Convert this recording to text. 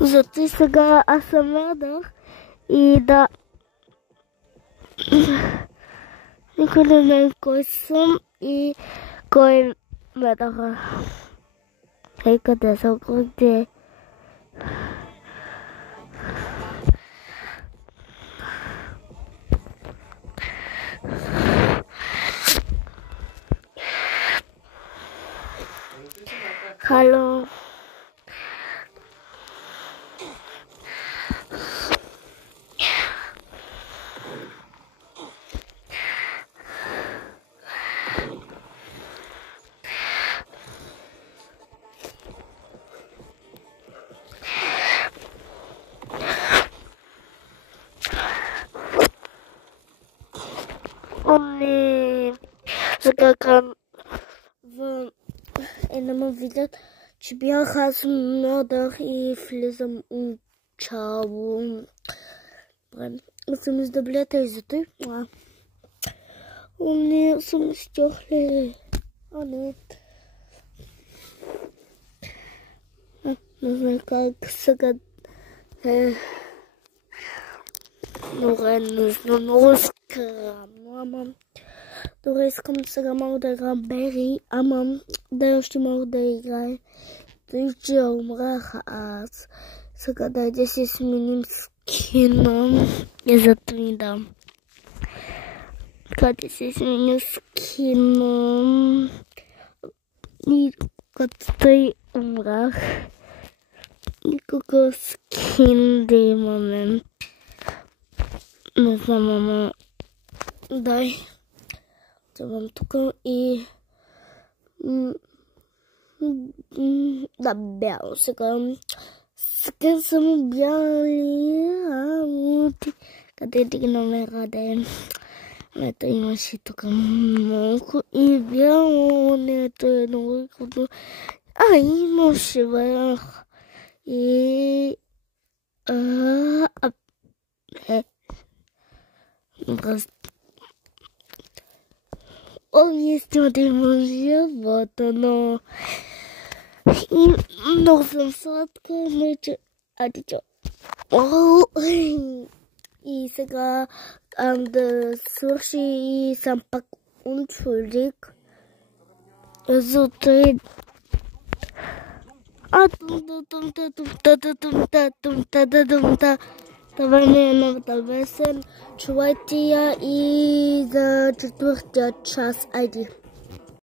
Зато сега аз съм медах и да... Никой не знае кой съм и кой медаха. Ей, къде съм? Къде? Хало. Сега в едно видео, че бях аз младах и влизам учало. Съм издъблята и зато. Не съм стяхле. Не. Не знам как сега много е нужно, много скрамно, ама добре, искам сега мога да играя Бери, ама да още мога да играя. Тъй, че умрах аз. Сега да си сменим скина и зато ми дам. Като си сменим скина и като тъй умрах. И какъв скин да имаме. Не знам, ама дай. Отивам тук и да, бяло сега. Сега съм бяли. Къде дигнаме раде? Ето имаше тук малко и бяло. Ето е много хубаво. Имаше бях. И снимате има живота, но и много съм сладка, вече адичо. И сега да свърши и съм пак ученик. Зато и това не е новата песен. Чувайте я и за четвъртия час. Айди.